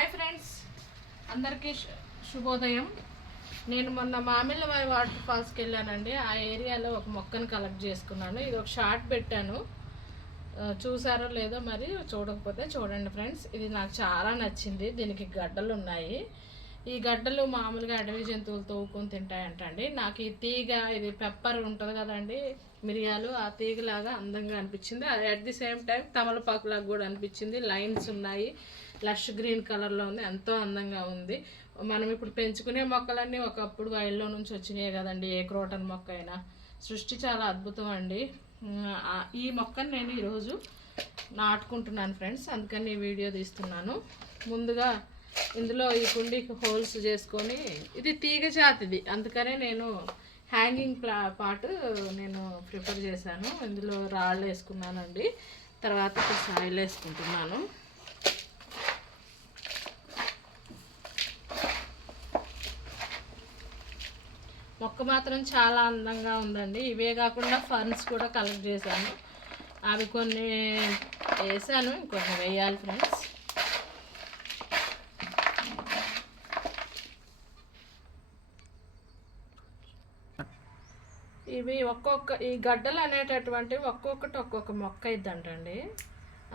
Hi friends. అందరికీ శుభోదయం. నేను మొన్న మామిళ్ళవారి వాటర్ ఫాల్స్కి వెళ్ళానండి. ఆ ఏరియాలో ఒక మొక్కను కలెక్ట్ చేసుకున్నాను. ఇది ఒక షార్ట్ పెట్టాను. చూసారో లేదో మరి చూడకపోతే చూడండి ఫ్రెండ్స్. ఇది నాకు చాలా నచ్చింది. దీనికి గడ్డలు ఉన్నాయి. ఈ గడ్డలు మామూలుగా అడవి జంతువులు తవ్వుకొని తింటాయంటండి. నాకు ఈ తీగ ఇది పెప్పర్ ఉంటుంది కదండి మిరియాలు ఆ తీగలాగా అందంగా అనిపించింది. అట్ ది సేమ్ టైం తమలపాకు లాగా కూడా అనిపించింది. లైన్స్ ఉన్నాయి. లష్ గ్రీన్ కలర్లో ఉంది ఎంతో అందంగా ఉంది. మనం ఇప్పుడు పెంచుకునే మొక్కలన్నీ ఒకప్పుడు వైల్లో నుంచి వచ్చినాయి కదండి ఏ క్రోటన్ మొక్క అయినా సృష్టి చాలా అద్భుతం అండి. ఈ మొక్కను నేను ఈరోజు నాటుకుంటున్నాను ఫ్రెండ్స్ అందుకని ఈ వీడియో తీస్తున్నాను. ముందుగా ఇందులో ఈ కుండీకి హోల్స్ చేసుకొని ఇది తీగ జాతిది అందుకనే నేను హ్యాంగింగ్ ప్లా పార్ట్ నేను ప్రిఫర్ చేశాను. ఇందులో రాళ్ళు వేసుకున్నానండి తర్వాత సాయిల్ వేసుకుంటున్నాను. మొక్క మాత్రం చాలా అందంగా ఉందండి. ఇవే కాకుండా ఫర్న్స్ కూడా కలెక్ట్ చేశాను. అవి కొన్ని వేసాను ఇంకొన్ని వేయాలి ఫ్రెండ్స్. ఇవి ఒక్కొక్క ఈ గడ్డలు అనేటటువంటివి ఒక్కొక్కటి ఒక్కొక్క మొక్క ఇద్దంటండి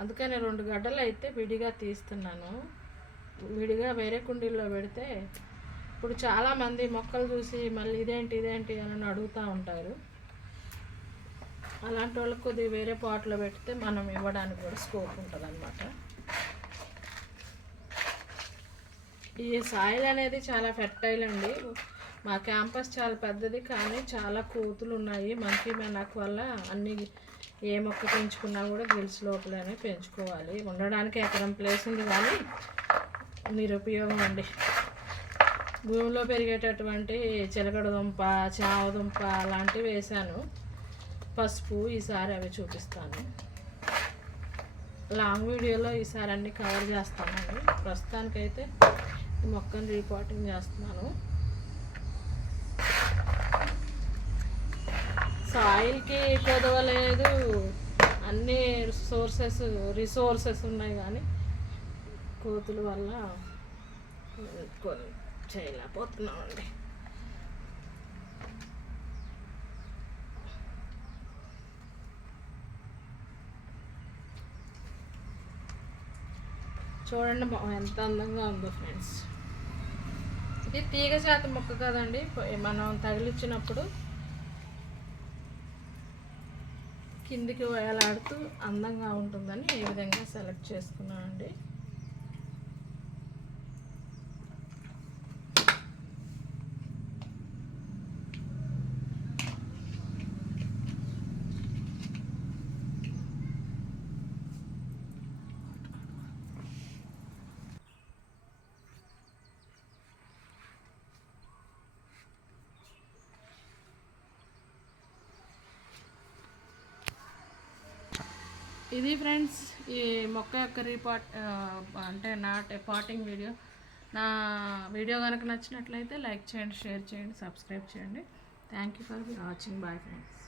అందుకని రెండు గడ్డలు అయితే విడిగా తీస్తున్నాను. విడిగా వేరే కుండీల్లో పెడితే ఇప్పుడు చాలామంది మొక్కలు చూసి మళ్ళీ ఇదేంటి ఇదేంటి అని అడుగుతూ ఉంటారు. అలాంటి వాళ్ళకి కొద్దిగా వేరే పాట్లో పెడితే మనం ఇవ్వడానికి కూడా స్కోప్ ఉంటుంది అనమాట ఈ సాయిల్ అనేది చాలా ఫెర్టైల్ అండి. మా క్యాంపస్ చాలా పెద్దది కానీ చాలా కోతులు ఉన్నాయి. మంకీ మెనాక్ వల్ల అన్ని ఏ మొక్క పెంచుకున్నా కూడా గిల్స్ లోపలనే పెంచుకోవాలి. ఉండడానికి ఎకరం ప్లేస్ ఉంది కానీ నిరుపయోగం అండి. భూమిలో పెరిగేటటువంటి చిలకడ దుంప చామదుంప అలాంటివి వేసాను పసుపు ఈసారి అవి చూపిస్తాను. లాంగ్ వీడియోలో ఈసారి అన్ని కవర్ చేస్తానండి. ప్రస్తుతానికైతే మొక్కను రిపోర్టింగ్ చేస్తున్నాను. సాయిల్కి కొదవలేదు. అన్ని సోర్సెస్ రిసోర్సెస్ ఉన్నాయి కానీ కోతుల వల్ల చేయలేకపోతున్నామండి చూడండి ఎంత అందంగా ఉందో ఫ్రెండ్స్. ఇది తీగ శాతం మొక్క కదండి. మనం తగిలిచ్చినప్పుడు కిందికి వేలాడుతూ అందంగా ఉంటుందని ఈ విధంగా సెలెక్ట్ చేసుకున్నానండి. ఇది ఫ్రెండ్స్ ఈ మొక్క యొక్క రిపార్ట్ అంటే నాట్ పాటింగ్ వీడియో నా వీడియో కనుక నచ్చినట్లయితే లైక్ చేయండి షేర్ చేయండి సబ్స్క్రైబ్ చేయండి. Thank you for watching bye friends